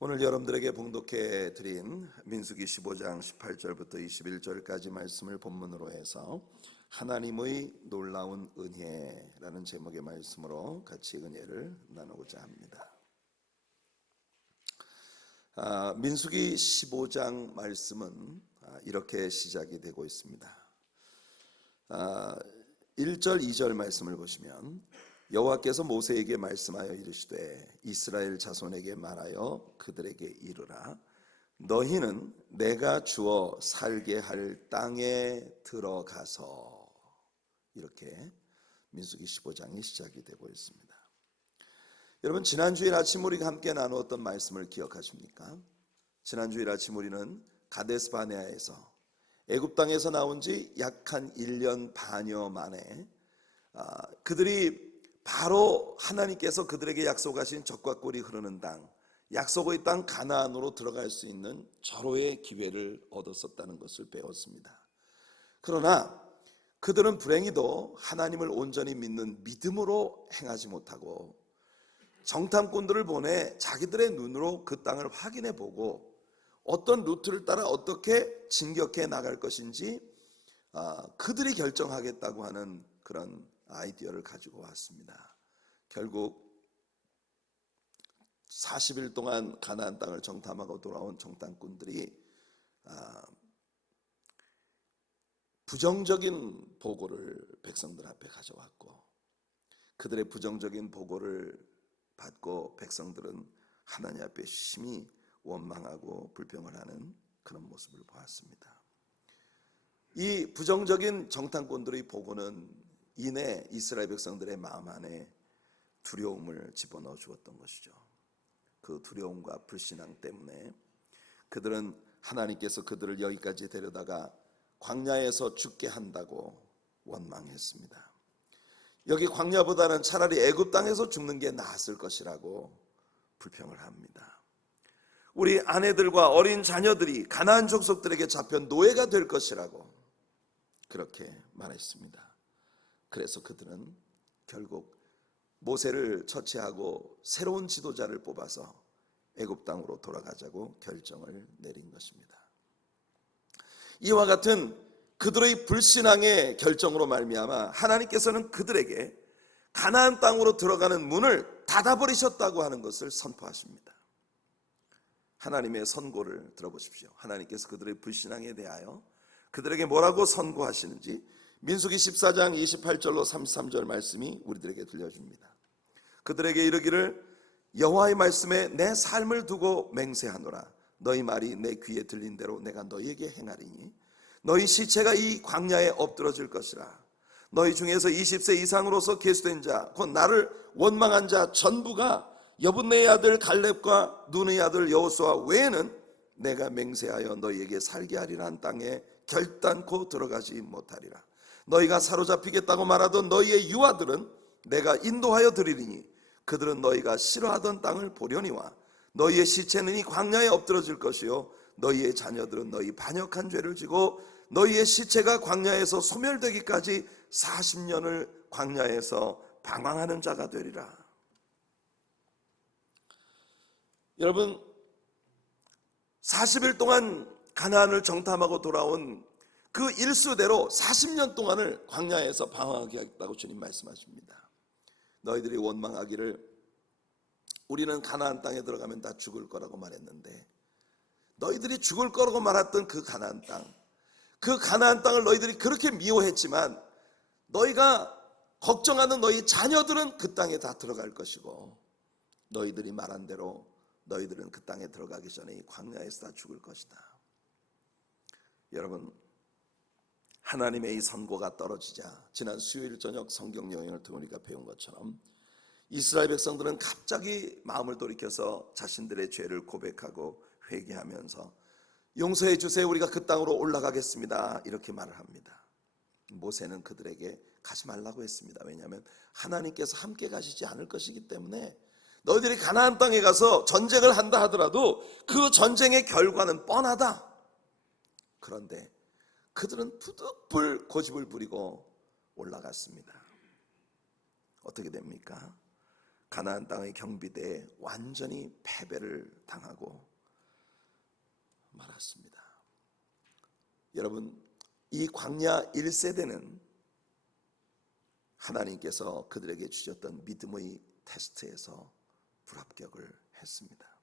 오늘 여러분들에게 봉독해 드린 민수기 15장 18절부터 21절까지 말씀을 본문으로 해서 하나님의 놀라운 은혜라는 제목의 말씀으로 같이 은혜를 나누고자 합니다. 민수기 15장 말씀은 이렇게 시작이 되고 있습니다. 1절 2절 말씀을 보시면 여호와께서 모세에게 말씀하여 이르시되 이스라엘 자손에게 말하여 그들에게 이르라 너희는 내가 주어 살게 할 땅에 들어가서, 이렇게 민수기 15장이 시작이 되고 있습니다. 여러분, 지난주일 아침 우리가 함께 나누었던 말씀을 기억하십니까? 지난주일 아침 우리는 가데스 바네아에서 애굽 땅에서 나온 지 약 한 1년 반여 만에 그들이 바로 하나님께서 그들에게 약속하신 젖과 꿀이 흐르는 땅, 약속의 땅 가나안으로 들어갈 수 있는 절호의 기회를 얻었었다는 것을 배웠습니다. 그러나 그들은 불행히도 하나님을 온전히 믿는 믿음으로 행하지 못하고 정탐꾼들을 보내 자기들의 눈으로 그 땅을 확인해 보고 어떤 루트를 따라 어떻게 진격해 나갈 것인지 그들이 결정하겠다고 하는 그런 아이디어를 가지고 왔습니다. 결국 40일 동안 가나안 땅을 정탐하고 돌아온 정탐꾼들이 부정적인 보고를 백성들 앞에 가져왔고, 그들의 부정적인 보고를 받고 백성들은 하나님 앞에 심히 원망하고 불평을 하는 그런 모습을 보았습니다. 이 부정적인 정탐꾼들의 보고는 이내 이스라엘 백성들의 마음 안에 두려움을 집어넣어 주었던 것이죠. 그 두려움과 불신앙 때문에 그들은 하나님께서 그들을 여기까지 데려다가 광야에서 죽게 한다고 원망했습니다. 여기 광야보다는 차라리 애굽 땅에서 죽는 게 나았을 것이라고 불평을 합니다. 우리 아내들과 어린 자녀들이 가나안 족속들에게 잡혀 노예가 될 것이라고 그렇게 말했습니다. 그래서 그들은 결국 모세를 처치하고 새로운 지도자를 뽑아서 애굽 땅으로 돌아가자고 결정을 내린 것입니다. 이와 같은 그들의 불신앙의 결정으로 말미암아 하나님께서는 그들에게 가나안 땅으로 들어가는 문을 닫아버리셨다고 하는 것을 선포하십니다. 하나님의 선고를 들어보십시오. 하나님께서 그들의 불신앙에 대하여 그들에게 뭐라고 선고하시는지 민수기 14장 28절로 33절 말씀이 우리들에게 들려줍니다. 그들에게 이르기를 여호와의 말씀에 내 삶을 두고 맹세하노라. 너희 말이 내 귀에 들린 대로 내가 너희에게 행하리니 너희 시체가 이 광야에 엎드러질 것이라. 너희 중에서 20세 이상으로서 계수된 자 곧 나를 원망한 자 전부가 여분네의 아들 갈렙과 눈의 아들 여호수아 외에는 내가 맹세하여 너희에게 살게 하리라 한 땅에 결단코 들어가지 못하리라. 너희가 사로잡히겠다고 말하던 너희의 유아들은 내가 인도하여 드리리니 그들은 너희가 싫어하던 땅을 보려니와 너희의 시체는 이 광야에 엎드러질 것이요 너희의 자녀들은 너희 반역한 죄를 지고 너희의 시체가 광야에서 소멸되기까지 40년을 광야에서 방황하는 자가 되리라. 여러분, 40일 동안 가나안을 정탐하고 돌아온 그 일수대로 40년 동안을 광야에서 방황하게 하겠다고 주님 말씀하십니다. 너희들이 원망하기를 우리는 가나안 땅에 들어가면 다 죽을 거라고 말했는데, 너희들이 죽을 거라고 말했던 그 가나안 땅, 그 가나안 땅을 너희들이 그렇게 미워했지만 너희가 걱정하는 너희 자녀들은 그 땅에 다 들어갈 것이고 너희들이 말한 대로 너희들은 그 땅에 들어가기 전에 이 광야에서 다 죽을 것이다. 여러분, 하나님의 이 선고가 떨어지자 지난 수요일 저녁 성경 여행을 통해 우리가 배운 것처럼 이스라엘 백성들은 갑자기 마음을 돌이켜서 자신들의 죄를 고백하고 회개하면서 용서해 주세요, 우리가 그 땅으로 올라가겠습니다, 이렇게 말을 합니다. 모세는 그들에게 가지 말라고 했습니다. 왜냐하면 하나님께서 함께 가시지 않을 것이기 때문에 너희들이 가나안 땅에 가서 전쟁을 한다 하더라도 그 전쟁의 결과는 뻔하다. 그런데 그들은 부득불 고집을 부리고 올라갔습니다. 어떻게 됩니까? 가나안 땅의 경비대에 완전히 패배를 당하고 말았습니다. 여러분, 이 광야 1세대는 하나님께서 그들에게 주셨던 믿음의 테스트에서 불합격을 했습니다.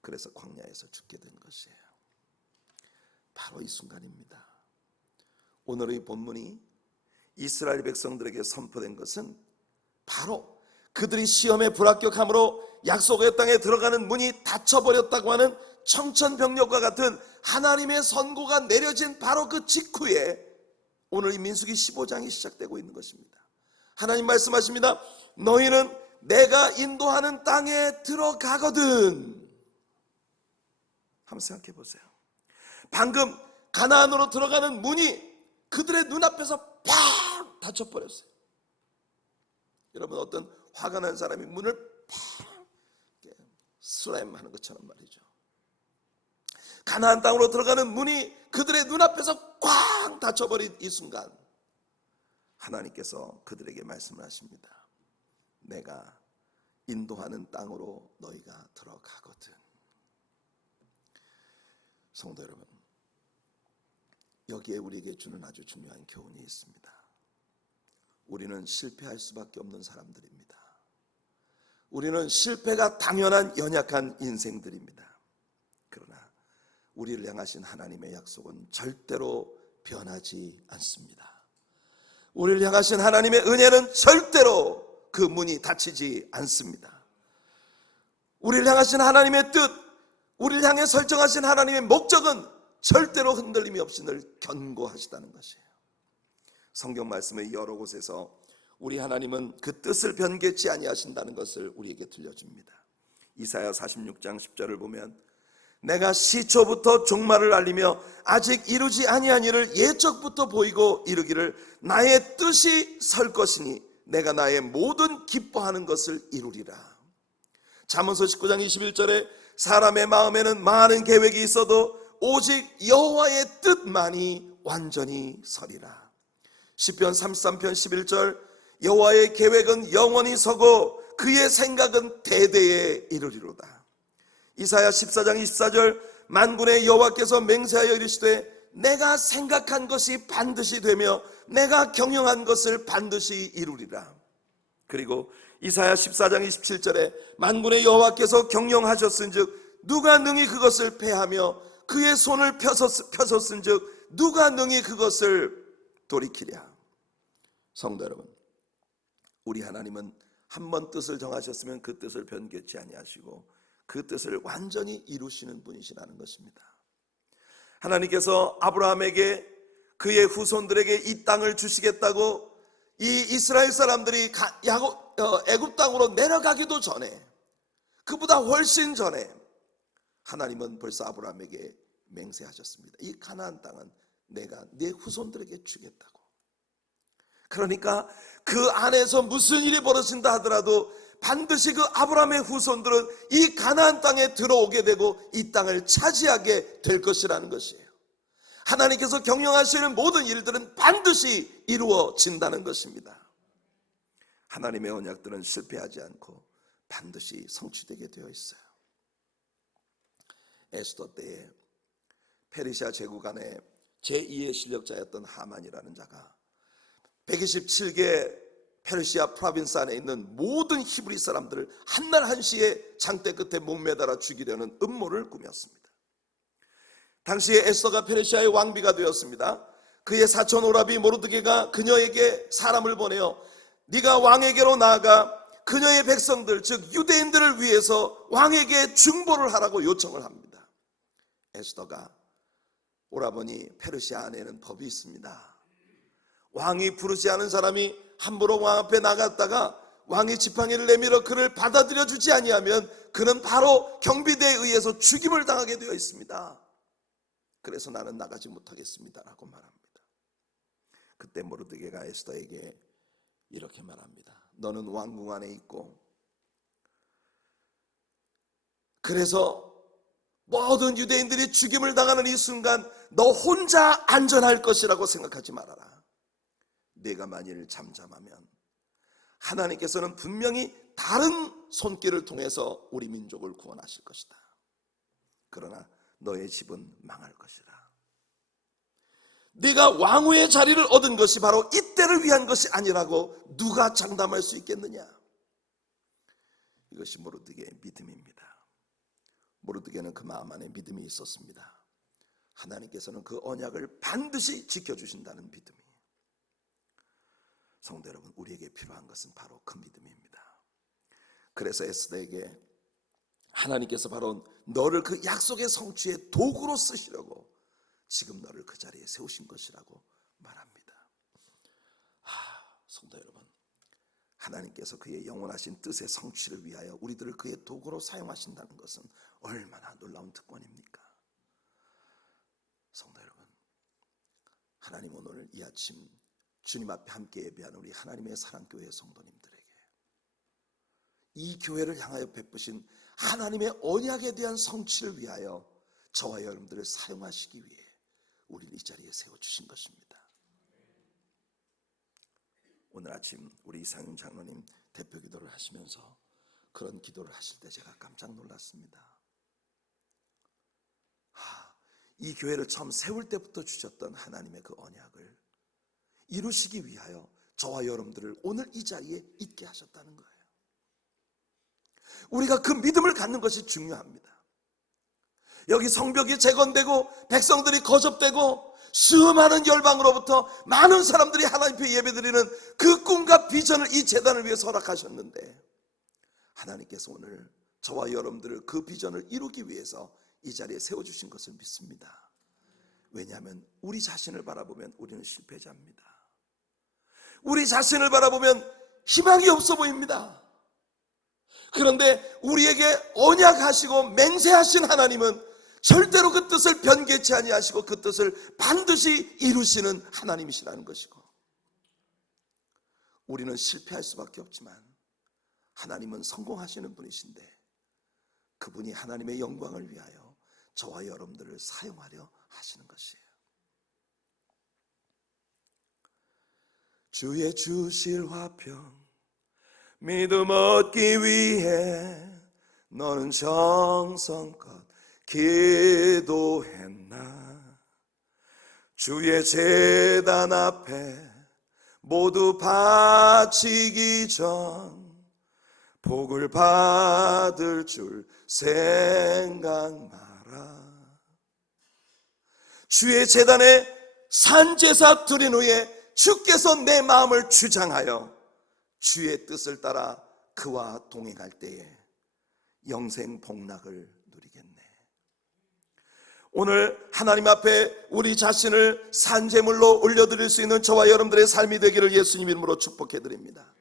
그래서 광야에서 죽게 된 것이에요. 바로 이 순간입니다. 오늘의 본문이 이스라엘 백성들에게 선포된 것은 바로 그들이 시험에 불합격함으로 약속의 땅에 들어가는 문이 닫혀버렸다고 하는 청천벽력과 같은 하나님의 선고가 내려진 바로 그 직후에 오늘 이 민수기 15장이 시작되고 있는 것입니다. 하나님 말씀하십니다. 너희는 내가 인도하는 땅에 들어가거든. 한번 생각해 보세요. 방금 가나안으로 들어가는 문이 그들의 눈앞에서 팍 닫혀버렸어요. 여러분, 어떤 화가 난 사람이 문을 팍 슬램하는 것처럼 말이죠. 가나안 땅으로 들어가는 문이 그들의 눈앞에서 꽝 닫혀버린 이 순간 하나님께서 그들에게 말씀을 하십니다. 내가 인도하는 땅으로 너희가 들어가거든. 성도 여러분, 여기에 우리에게 주는 아주 중요한 교훈이 있습니다. 우리는 실패할 수밖에 없는 사람들입니다. 우리는 실패가 당연한 연약한 인생들입니다. 그러나 우리를 향하신 하나님의 약속은 절대로 변하지 않습니다. 우리를 향하신 하나님의 은혜는 절대로 그 문이 닫히지 않습니다. 우리를 향하신 하나님의 뜻, 우리를 향해 설정하신 하나님의 목적은 절대로 흔들림이 없이 늘 견고하시다는 것이에요. 성경 말씀의 여러 곳에서 우리 하나님은 그 뜻을 변개치 아니하신다는 것을 우리에게 들려줍니다. 이사야 46장 10절을 보면 내가 시초부터 종말을 알리며 아직 이루지 아니한 일을 예적부터 보이고 이르기를 나의 뜻이 설 것이니 내가 나의 모든 기뻐하는 것을 이루리라. 잠언서 19장 21절에 사람의 마음에는 많은 계획이 있어도 오직 여호와의 뜻만이 완전히 서리라. 시편 33편 11절 여호와의 계획은 영원히 서고 그의 생각은 대대에 이르리로다. 이사야 14장 24절 만군의 여호와께서 맹세하여 이르시되 내가 생각한 것이 반드시 되며 내가 경영한 것을 반드시 이루리라. 그리고 이사야 14장 27절에 만군의 여호와께서 경영하셨은즉 누가 능히 그것을 패하며 그의 손을 펴섰은즉 누가 능히 그것을 돌이키랴. 성도 여러분, 우리 하나님은 한 번 뜻을 정하셨으면 그 뜻을 변개치 아니하시고 그 뜻을 완전히 이루시는 분이시라는 것입니다. 하나님께서 아브라함에게 그의 후손들에게 이 땅을 주시겠다고 이 이스라엘 사람들이 애굽 땅으로 내려가기도 전에, 그보다 훨씬 전에 하나님은 벌써 아브라함에게 맹세하셨습니다. 이 가나안 땅은 내가 네 후손들에게 주겠다고. 그러니까 그 안에서 무슨 일이 벌어진다 하더라도 반드시 그 아브라함의 후손들은 이 가나안 땅에 들어오게 되고 이 땅을 차지하게 될 것이라는 것이에요. 하나님께서 경영하시는 모든 일들은 반드시 이루어진다는 것입니다. 하나님의 언약들은 실패하지 않고 반드시 성취되게 되어 있어요. 에스더 때에 페르시아 제국 안에 제2의 실력자였던 하만이라는 자가 127개 페르시아 프로빈스 안에 있는 모든 히브리 사람들을 한날 한시에 장대 끝에 목매달아 죽이려는 음모를 꾸몄습니다. 당시에 에스더가 페르시아의 왕비가 되었습니다. 그의 사촌 오라비 모르드게가 그녀에게 사람을 보내어 네가 왕에게로 나아가 그녀의 백성들 즉 유대인들을 위해서 왕에게 중보를 하라고 요청을 합니다. 에스더가 오라버니 페르시아 안에는 법이 있습니다. 왕이 부르지 않은 사람이 함부로 왕 앞에 나갔다가 왕이 지팡이를 내밀어 그를 받아들여 주지 아니하면 그는 바로 경비대에 의해서 죽임을 당하게 되어 있습니다. 그래서 나는 나가지 못하겠습니다 라고 말합니다. 그때 모르드게가 에스더에게 이렇게 말합니다. 너는 왕궁 안에 있고 그래서 모든 유대인들이 죽임을 당하는 이 순간 너 혼자 안전할 것이라고 생각하지 말아라. 네가 만일 잠잠하면 하나님께서는 분명히 다른 손길을 통해서 우리 민족을 구원하실 것이다. 그러나 너의 집은 망할 것이라. 네가 왕후의 자리를 얻은 것이 바로 이때를 위한 것이 아니라고 누가 장담할 수 있겠느냐? 이것이 모르드게의 믿음입니다. 모르드게는 그 마음 안에 믿음이 있었습니다. 하나님께서는 그 언약을 반드시 지켜주신다는 믿음이. 성도 여러분, 우리에게 필요한 것은 바로 그 믿음입니다. 그래서 에스더에게 하나님께서 바로 너를 그 약속의 성취의 도구로 쓰시려고 지금 너를 그 자리에 세우신 것이라고 말합니다. 성도 여러분, 하나님께서 그의 영원하신 뜻의 성취를 위하여 우리들을 그의 도구로 사용하신다는 것은 얼마나 놀라운 특권입니까? 성도 여러분, 하나님은 오늘 이 아침 주님 앞에 함께 예배하는 우리 하나님의 사랑교회 성도님들에게 이 교회를 향하여 베푸신 하나님의 언약에 대한 성취를 위하여 저와 여러분들을 사용하시기 위해 우리를 이 자리에 세워주신 것입니다. 오늘 아침 우리 이상윤 장로님 대표 기도를 하시면서 그런 기도를 하실 때 제가 깜짝 놀랐습니다. 이 교회를 처음 세울 때부터 주셨던 하나님의 그 언약을 이루시기 위하여 저와 여러분들을 오늘 이 자리에 있게 하셨다는 거예요. 우리가 그 믿음을 갖는 것이 중요합니다. 여기 성벽이 재건되고 백성들이 거접되고 수많은 열방으로부터 많은 사람들이 하나님 앞에 예배드리는 그 꿈과 비전을 이 제단을 위해서 허락하셨는데 하나님께서 오늘 저와 여러분들을 그 비전을 이루기 위해서 이 자리에 세워주신 것을 믿습니다. 왜냐하면 우리 자신을 바라보면 우리는 실패자입니다. 우리 자신을 바라보면 희망이 없어 보입니다. 그런데 우리에게 언약하시고 맹세하신 하나님은 절대로 그 뜻을 변개치 아니하시고 그 뜻을 반드시 이루시는 하나님이시라는 것이고, 우리는 실패할 수밖에 없지만 하나님은 성공하시는 분이신데 그분이 하나님의 영광을 위하여 저와 여러분들을 사용하려 하시는 것이에요. 주의 주실 화평 믿음 얻기 위해 너는 정성껏 기도했나? 주의 제단 앞에 모두 바치기 전 복을 받을 줄 생각 마라. 주의 제단에 산제사 드린 후에 주께서 내 마음을 주장하여 주의 뜻을 따라 그와 동행할 때에 영생 복락을 누리겠네. 오늘 하나님 앞에 우리 자신을 산제물로 올려드릴 수 있는 저와 여러분들의 삶이 되기를 예수님 이름으로 축복해드립니다.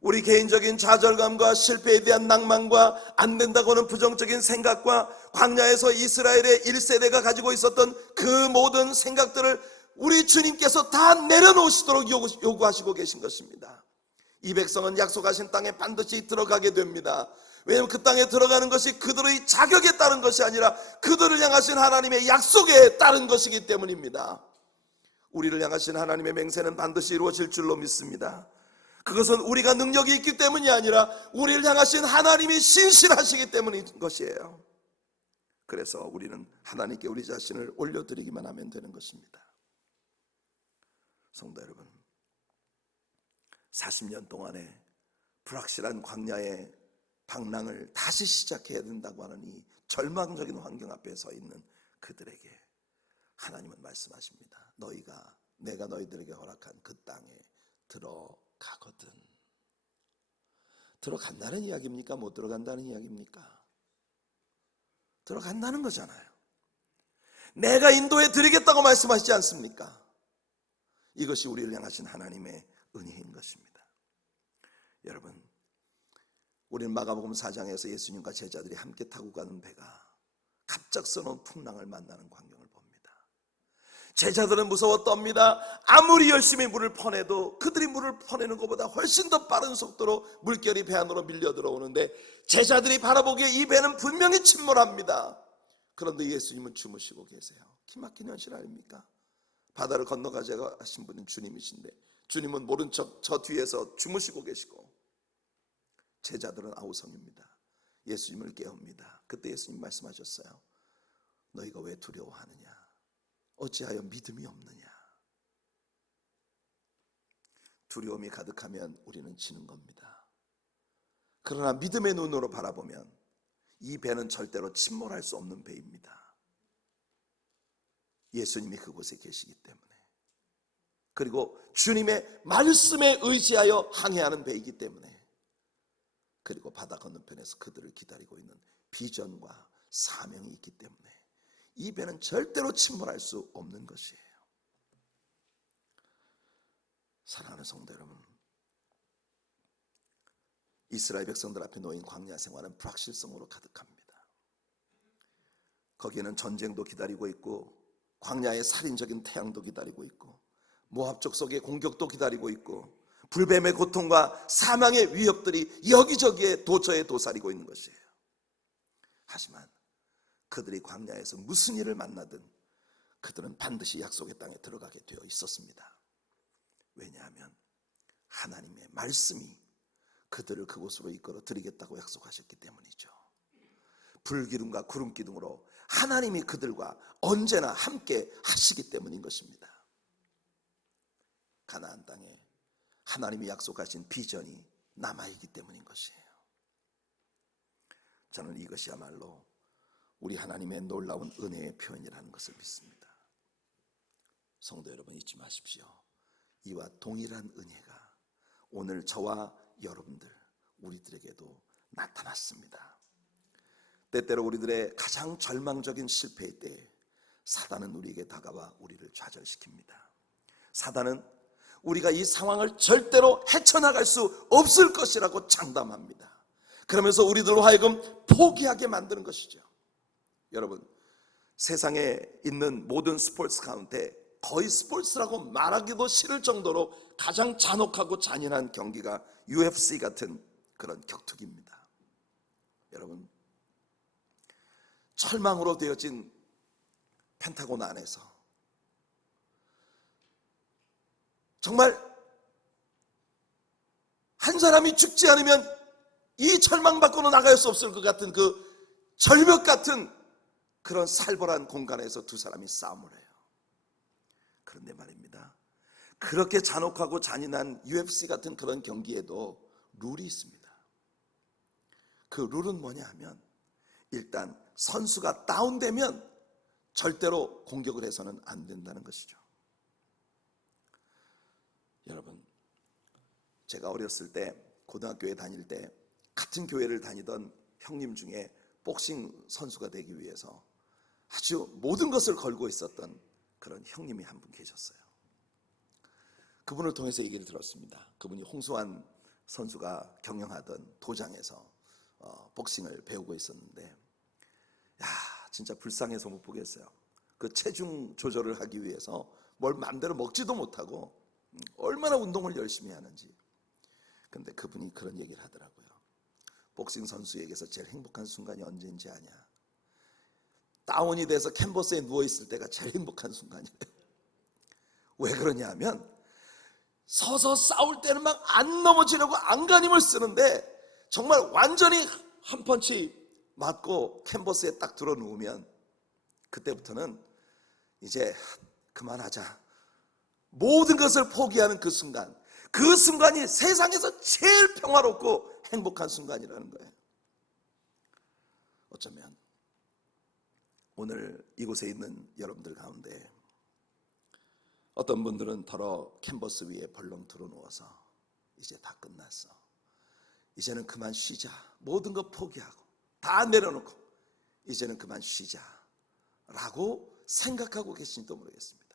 우리 개인적인 좌절감과 실패에 대한 낭만과 안 된다고 하는 부정적인 생각과 광야에서 이스라엘의 1세대가 가지고 있었던 그 모든 생각들을 우리 주님께서 다 내려놓으시도록 요구하시고 계신 것입니다. 이 백성은 약속하신 땅에 반드시 들어가게 됩니다. 왜냐하면 그 땅에 들어가는 것이 그들의 자격에 따른 것이 아니라 그들을 향하신 하나님의 약속에 따른 것이기 때문입니다. 우리를 향하신 하나님의 맹세는 반드시 이루어질 줄로 믿습니다. 그것은 우리가 능력이 있기 때문이 아니라 우리를 향하신 하나님이 신실하시기 때문인 것이에요. 그래서 우리는 하나님께 우리 자신을 올려드리기만 하면 되는 것입니다. 성도 여러분, 40년 동안의 불확실한 광야의 방랑을 다시 시작해야 된다고 하는 이 절망적인 환경 앞에 서 있는 그들에게 하나님은 말씀하십니다. 내가 너희들에게 허락한 그 땅에 들어가거든. 들어간다는 이야기입니까? 못 들어간다는 이야기입니까? 들어간다는 거잖아요. 내가 인도해 드리겠다고 말씀하시지 않습니까? 이것이 우리를 향하신 하나님의 은혜인 것입니다. 여러분, 우리는 마가복음 4장에서 예수님과 제자들이 함께 타고 가는 배가 갑작스러운 풍랑을 만나는 광경을 봅니다. 제자들은 무서워 떱니다. 아무리 열심히 물을 퍼내도 그들이 물을 퍼내는 것보다 훨씬 더 빠른 속도로 물결이 배 안으로 밀려 들어오는데 제자들이 바라보기에 이 배는 분명히 침몰합니다. 그런데 예수님은 주무시고 계세요. 기막힌 현실 아닙니까? 바다를 건너가자고 하신 분은 주님이신데 주님은 모른 척 저 뒤에서 주무시고 계시고, 제자들은 아우성입니다. 예수님을 깨웁니다. 그때 예수님 말씀하셨어요. 너희가 왜 두려워하느냐? 어찌하여 믿음이 없느냐? 두려움이 가득하면 우리는 지는 겁니다. 그러나 믿음의 눈으로 바라보면 이 배는 절대로 침몰할 수 없는 배입니다. 예수님이 그곳에 계시기 때문에, 그리고 주님의 말씀에 의지하여 항해하는 배이기 때문에, 그리고 바다 건너편에서 그들을 기다리고 있는 비전과 사명이 있기 때문에 이 배는 절대로 침몰할 수 없는 것이에요. 사랑하는 성도 여러분, 이스라엘 백성들 앞에 놓인 광야 생활은 불확실성으로 가득합니다. 거기에는 전쟁도 기다리고 있고, 광야의 살인적인 태양도 기다리고 있고, 모압 족속의 공격도 기다리고 있고, 불뱀의 고통과 사망의 위협들이 여기저기에 도처에 도사리고 있는 것이에요. 하지만 그들이 광야에서 무슨 일을 만나든 그들은 반드시 약속의 땅에 들어가게 되어 있었습니다. 왜냐하면 하나님의 말씀이 그들을 그곳으로 이끌어 드리겠다고 약속하셨기 때문이죠. 불기둥과 구름기둥으로 하나님이 그들과 언제나 함께 하시기 때문인 것입니다. 가나안 땅에 하나님이 약속하신 비전이 남아있기 때문인 것이에요. 저는 이것이야말로 우리 하나님의 놀라운 은혜의 표현이라는 것을 믿습니다. 성도 여러분, 잊지 마십시오. 이와 동일한 은혜가 오늘 저와 여러분들, 우리들에게도 나타났습니다. 때때로 우리들의 가장 절망적인 실패의 때에 사단은 우리에게 다가와 우리를 좌절시킵니다. 사단은 우리가 이 상황을 절대로 헤쳐나갈 수 없을 것이라고 장담합니다. 그러면서 우리들로 하여금 포기하게 만드는 것이죠. 여러분, 세상에 있는 모든 스포츠 가운데 거의 스포츠라고 말하기도 싫을 정도로 가장 잔혹하고 잔인한 경기가 UFC 같은 그런 격투기입니다. 여러분, 철망으로 되어진 펜타곤 안에서 정말 한 사람이 죽지 않으면 이 철망 밖으로 나갈 수 없을 것 같은 그 절벽 같은 그런 살벌한 공간에서 두 사람이 싸움을 해요. 그런데 말입니다, 그렇게 잔혹하고 잔인한 UFC 같은 그런 경기에도 룰이 있습니다. 그 룰은 뭐냐 하면, 일단 선수가 다운되면 절대로 공격을 해서는 안 된다는 것이죠. 여러분, 제가 어렸을 때, 고등학교에 다닐 때 같은 교회를 다니던 형님 중에 복싱 선수가 되기 위해서 아주 모든 것을 걸고 있었던 그런 형님이 한 분 계셨어요. 그분을 통해서 얘기를 들었습니다. 그분이 홍수환 선수가 경영하던 도장에서 복싱을 배우고 있었는데, 야, 진짜 불쌍해서 못 보겠어요. 그 체중 조절을 하기 위해서 뭘 마음대로 먹지도 못하고 얼마나 운동을 열심히 하는지. 근데 그분이 그런 얘기를 하더라고요. 복싱 선수에게서 제일 행복한 순간이 언제인지 아냐? 다운이 돼서 캔버스에 누워있을 때가 제일 행복한 순간이래요. 왜 그러냐 하면, 서서 싸울 때는 막 안 넘어지려고 안간힘을 쓰는데 정말 완전히 한 펀치 맞고 캔버스에 딱 들어 누우면 그때부터는 이제 그만하자, 모든 것을 포기하는 그 순간, 그 순간이 세상에서 제일 평화롭고 행복한 순간이라는 거예요. 어쩌면 오늘 이곳에 있는 여러분들 가운데 어떤 분들은 더러 캔버스 위에 벌렁 들어 누워서 이제 다 끝났어, 이제는 그만 쉬자, 모든 거 포기하고 다 내려놓고 이제는 그만 쉬자 라고 생각하고 계신지도 모르겠습니다.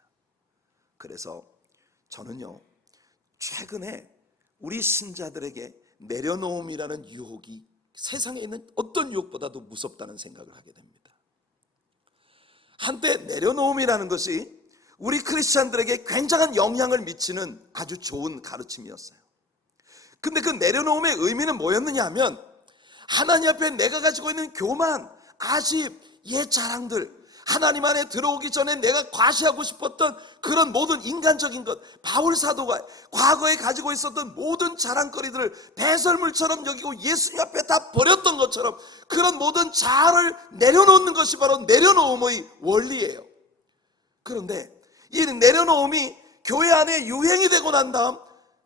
그래서 저는요, 최근에 우리 신자들에게 내려놓음이라는 유혹이 세상에 있는 어떤 유혹보다도 무섭다는 생각을 하게 됩니다. 한때 내려놓음이라는 것이 우리 크리스찬들에게 굉장한 영향을 미치는 아주 좋은 가르침이었어요. 근데 그 내려놓음의 의미는 뭐였느냐 하면, 하나님 앞에 내가 가지고 있는 교만, 아집, 옛 자랑들, 하나님 안에 들어오기 전에 내가 과시하고 싶었던 그런 모든 인간적인 것, 바울 사도가 과거에 가지고 있었던 모든 자랑거리들을 배설물처럼 여기고 예수님 앞에 다 버렸던 것처럼 그런 모든 자아를 내려놓는 것이 바로 내려놓음의 원리예요. 그런데 이 내려놓음이 교회 안에 유행이 되고 난 다음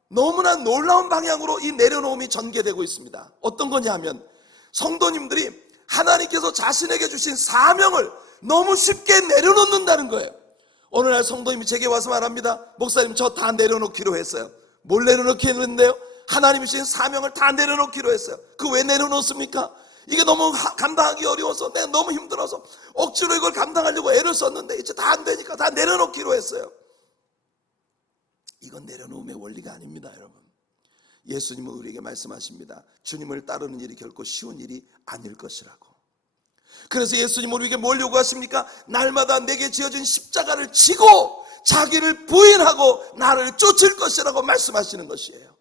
너무나 놀라운 방향으로 이 내려놓음이 전개되고 있습니다. 어떤 거냐 하면 성도님들이 하나님께서 자신에게 주신 사명을 너무 쉽게 내려놓는다는 거예요. 어느 날 성도님이 제게 와서 말합니다. 목사님, 저 다 내려놓기로 했어요. 뭘 내려놓기로 했는데요? 하나님이 주신 사명을 다 내려놓기로 했어요. 그 왜 내려놓습니까? 이게 너무 감당하기 어려워서, 내가 너무 힘들어서 억지로 이걸 감당하려고 애를 썼는데 이제 다 안 되니까 다 내려놓기로 했어요. 이건 내려놓음의 원리가 아닙니다, 여러분. 예수님은 우리에게 말씀하십니다. 주님을 따르는 일이 결코 쉬운 일이 아닐 것이라고. 그래서 예수님은 우리에게 뭘 요구하십니까? 날마다 내게 지어진 십자가를 지고 자기를 부인하고 나를 쫓을 것이라고 말씀하시는 것이에요.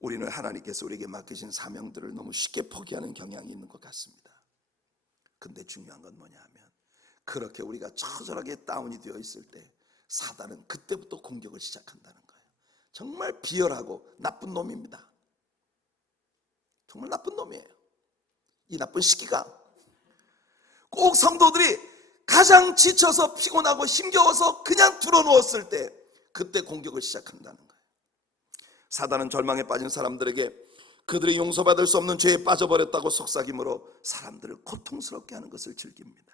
우리는 하나님께서 우리에게 맡기신 사명들을 너무 쉽게 포기하는 경향이 있는 것 같습니다. 근데 중요한 건 뭐냐 하면 그렇게 우리가 처절하게 다운이 되어 있을 때 사단은 그때부터 공격을 시작한다는 거예요. 정말 비열하고 나쁜 놈입니다. 정말 나쁜 놈이에요. 이 나쁜 시기가 꼭 성도들이 가장 지쳐서 피곤하고 힘겨워서 그냥 드러누웠을 때 그때 공격을 시작한다는 거예요. 사단은 절망에 빠진 사람들에게 그들이 용서받을 수 없는 죄에 빠져버렸다고 속삭임으로 사람들을 고통스럽게 하는 것을 즐깁니다.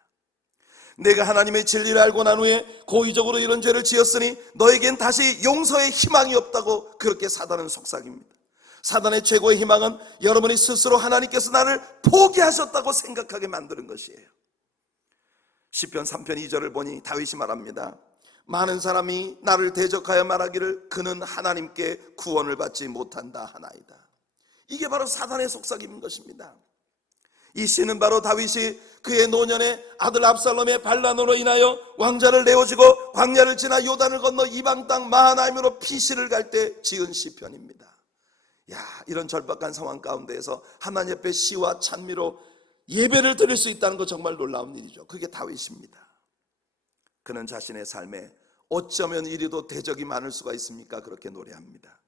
내가 하나님의 진리를 알고 난 후에 고의적으로 이런 죄를 지었으니 너에겐 다시 용서의 희망이 없다고 그렇게 사단은 속삭입니다. 사단의 최고의 희망은 여러분이 스스로 하나님께서 나를 포기하셨다고 생각하게 만드는 것이에요. 시편 3편 2절을 보니 다윗이 말합니다. 많은 사람이 나를 대적하여 말하기를 그는 하나님께 구원을 받지 못한다 하나이다. 이게 바로 사단의 속삭임인 것입니다. 이 시는 바로 다윗이 그의 노년에 아들 압살롬의 반란으로 인하여 왕자를 내어주고 광야를 지나 요단을 건너 이방 땅 마하나임으로 피시를 갈 때 지은 시편입니다. 이런 절박한 상황 가운데에서 하나님 앞에 시와 찬미로 예배를 드릴 수 있다는 거 정말 놀라운 일이죠. 그게 다윗입니다. 그는 자신의 삶에 어쩌면 이리도 대적이 많을 수가 있습니까? 그렇게 노래합니다.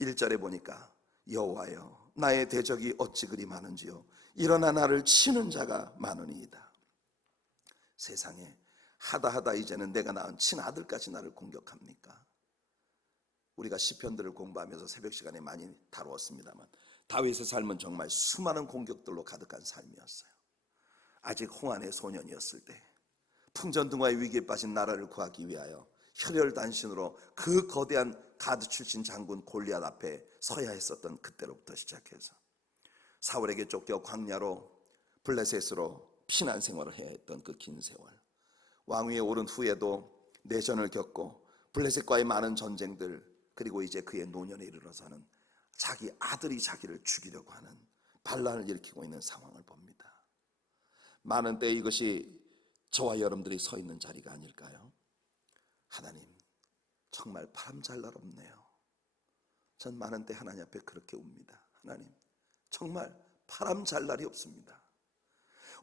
1절에 보니까 여호와여 나의 대적이 어찌 그리 많은지요 일어나 나를 치는 자가 많으니이다. 세상에 하다 이제는 내가 낳은 친아들까지 나를 공격합니까? 우리가 시편들을 공부하면서 새벽 시간에 많이 다루었습니다만 다윗의 삶은 정말 수많은 공격들로 가득한 삶이었어요. 아직 홍안의 소년이었을 때 풍전등화의 위기에 빠진 나라를 구하기 위하여 혈혈단신으로 그 거대한 가드 출신 장군 골리앗 앞에 서야 했었던 그때로부터 시작해서 사울에게 쫓겨 광야로 블레셋으로 피난 생활을 해야 했던 그 긴 세월, 왕위에 오른 후에도 내전을 겪고 블레셋과의 많은 전쟁들, 그리고 이제 그의 노년에 이르러서는 자기 아들이 자기를 죽이려고 하는 반란을 일으키고 있는 상황을 봅니다. 많은 때 이것이 저와 여러분들이 서 있는 자리가 아닐까요? 하나님 정말 바람잘 날 없네요. 전 많은 때 하나님 앞에 그렇게 웁니다. 하나님 정말 바람잘 날이 없습니다.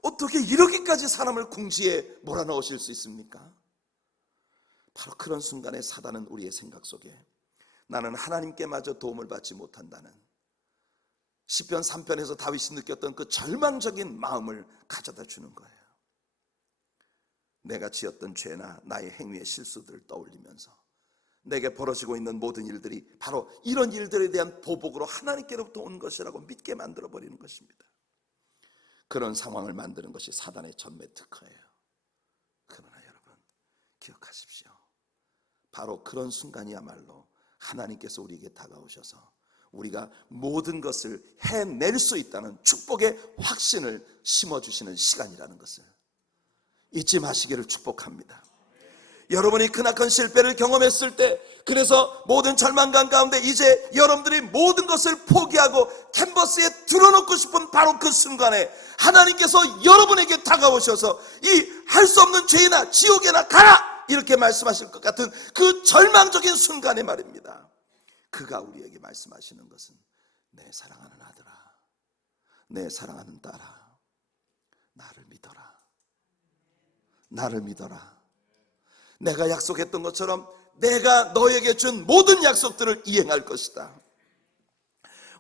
어떻게 이렇게까지 사람을 궁지에 몰아넣으실 수 있습니까? 바로 그런 순간에 사단은 우리의 생각 속에 나는 하나님께마저 도움을 받지 못한다는 시편 3편에서 다윗이 느꼈던 그 절망적인 마음을 가져다 주는 거예요. 내가 지었던 죄나 나의 행위의 실수들을 떠올리면서 내게 벌어지고 있는 모든 일들이 바로 이런 일들에 대한 보복으로 하나님께로부터 온 것이라고 믿게 만들어버리는 것입니다. 그런 상황을 만드는 것이 사단의 전매 특허예요. 그러나 여러분 기억하십시오. 바로 그런 순간이야말로 하나님께서 우리에게 다가오셔서 우리가 모든 것을 해낼 수 있다는 축복의 확신을 심어주시는 시간이라는 것을 잊지 마시기를 축복합니다. 여러분이 크나큰 실패를 경험했을 때, 그래서 모든 절망감 가운데 이제 여러분들이 모든 것을 포기하고 캔버스에 드러놓고 싶은 바로 그 순간에 하나님께서 여러분에게 다가오셔서 이 할 수 없는 죄나 지옥에나 가라 이렇게 말씀하실 것 같은 그 절망적인 순간에 말입니다. 그가 우리에게 말씀하시는 것은 내 사랑하는 아들아, 내 사랑하는 딸아, 나를 믿어라. 나를 믿어라. 내가 약속했던 것처럼 내가 너에게 준 모든 약속들을 이행할 것이다.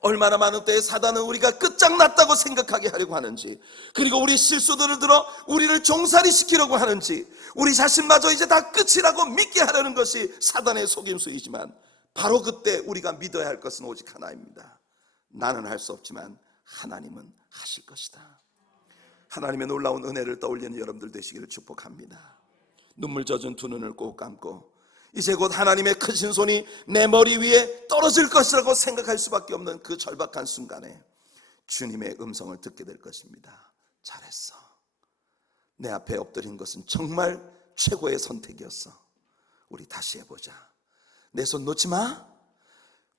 얼마나 많은 때에 사단은 우리가 끝장났다고 생각하게 하려고 하는지, 그리고 우리 실수들을 들어 우리를 종살이 시키려고 하는지, 우리 자신마저 이제 다 끝이라고 믿게 하려는 것이 사단의 속임수이지만, 바로 그때 우리가 믿어야 할 것은 오직 하나입니다. 나는 할 수 없지만 하나님은 하실 것이다. 하나님의 놀라운 은혜를 떠올리는 여러분들 되시기를 축복합니다. 눈물 젖은 두 눈을 꼭 감고 이제 곧 하나님의 크신 손이 내 머리 위에 떨어질 것이라고 생각할 수밖에 없는 그 절박한 순간에 주님의 음성을 듣게 될 것입니다. 잘했어. 내 앞에 엎드린 것은 정말 최고의 선택이었어. 우리 다시 해보자. 내 손 놓지 마.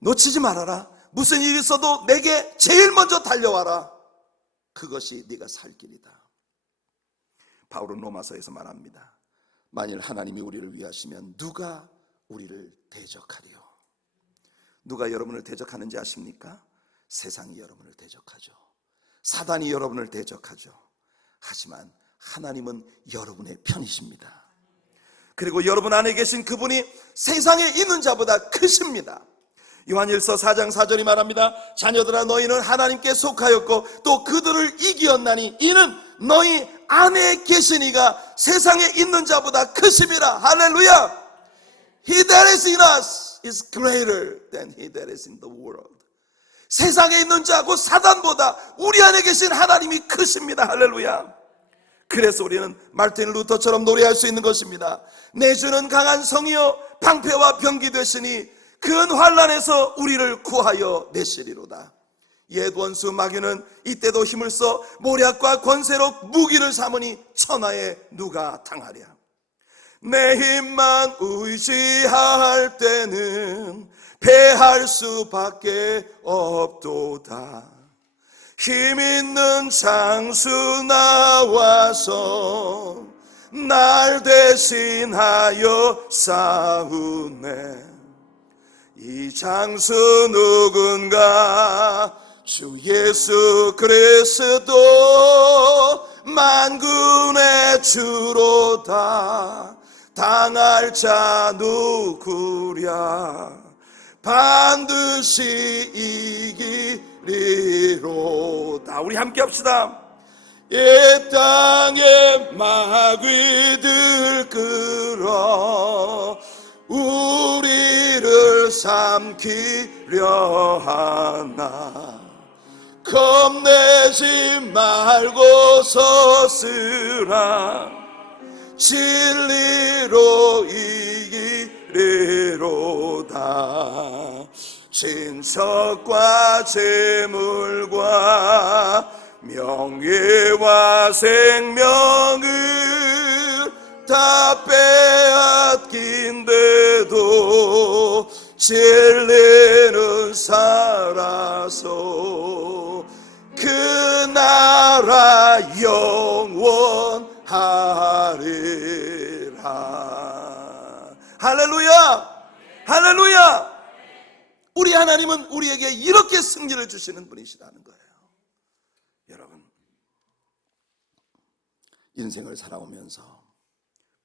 놓치지 말아라. 무슨 일이 있어도 내게 제일 먼저 달려와라. 그것이 네가 살 길이다. 바울은 로마서에서 말합니다. 만일 하나님이 우리를 위하시면 누가 우리를 대적하리요? 누가 여러분을 대적하는지 아십니까? 세상이 여러분을 대적하죠. 사단이 여러분을 대적하죠. 하지만 하나님은 여러분의 편이십니다. 그리고 여러분 안에 계신 그분이 세상에 있는 자보다 크십니다. 요한일서 4장 4절이 말합니다. 자녀들아, 너희는 하나님께 속하였고 또 그들을 이기었나니 이는 너희 안에 계시니가 세상에 있는 자보다 크심이라. 할렐루야. He that is in us is greater than he that is in the world. 세상에 있는 자고 사단보다 우리 안에 계신 하나님이 크십니다. 할렐루야. 그래서 우리는 마르틴 루터처럼 노래할 수 있는 것입니다. 내 주는 강한 성이요 방패와 병기 되시니 큰 환난에서 우리를 구하여 내시리로다. 옛 원수 마귀는 이때도 힘을 써 모략과 권세로 무기를 삼으니 천하에 누가 당하랴. 내 힘만 의지할 때는 패할 수밖에 없도다. 힘 있는 장수 나와서 날 대신하여 싸우네. 이 장수 누군가? 주 예수 그리스도 만군의 주로다. 당할 자 누구랴? 반드시 이기리로다. 우리 함께 합시다. 이 땅에 마귀들 끌어 우리를 삼키려 하나. 겁내지 말고 서쓰라. 진리로 이기리로다. 진석과 재물과 명예와 생명을 다 빼앗긴데도 진리는 살아서 그 나라 영원하리라. 할렐루야. 할렐루야. 우리 하나님은 우리에게 이렇게 승리를 주시는 분이시라는 거예요. 여러분, 인생을 살아오면서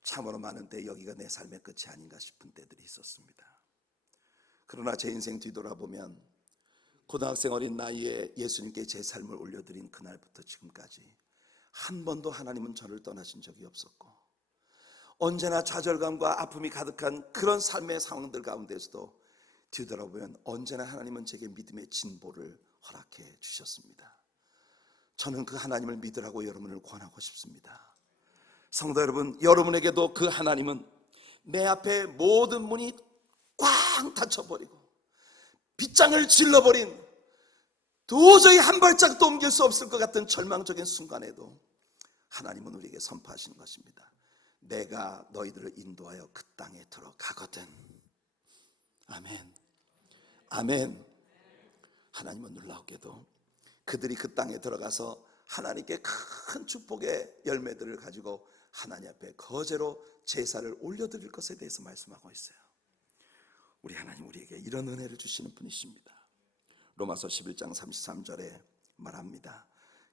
참으로 많은 때 여기가 내 삶의 끝이 아닌가 싶은 때들이 있었습니다. 그러나 제 인생 뒤돌아보면 고등학생 어린 나이에 예수님께 제 삶을 올려드린 그날부터 지금까지 한 번도 하나님은 저를 떠나신 적이 없었고, 언제나 좌절감과 아픔이 가득한 그런 삶의 상황들 가운데서도 뒤돌아보면 언제나 하나님은 제게 믿음의 진보를 허락해 주셨습니다. 저는 그 하나님을 믿으라고 여러분을 권하고 싶습니다. 성도 여러분, 여러분에게도 그 하나님은 내 앞에 모든 문이 꽝 닫혀버리고 빗장을 질러버린, 도저히 한 발짝도 옮길 수 없을 것 같은 절망적인 순간에도 하나님은 우리에게 선포하시는 것입니다. 내가 너희들을 인도하여 그 땅에 들어가거든. 아멘. 아멘. 하나님은 놀라우게도 그들이 그 땅에 들어가서 하나님께 큰 축복의 열매들을 가지고 하나님 앞에 거제로 제사를 올려드릴 것에 대해서 말씀하고 있어요. 우리 하나님 우리에게 이런 은혜를 주시는 분이십니다. 로마서 11장 33절에 말합니다.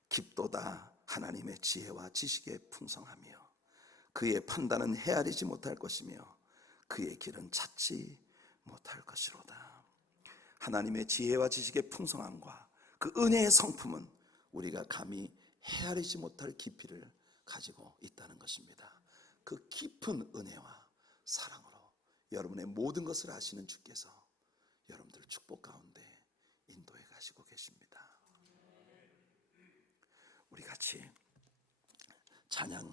깊도다 하나님의 지혜와 지식의 풍성하며 그의 판단은 헤아리지 못할 것이며 그의 길은 찾지 못할 것이로다. 하나님의 지혜와 지식의 풍성함과 그 은혜의 성품은 우리가 감히 헤아리지 못할 깊이를 가지고 있다는 것입니다. 그 깊은 은혜와 사랑으로 여러분의 모든 것을 아시는 주께서 여러분들 축복 가운데 인도해 가시고 계십니다. 우리 같이 찬양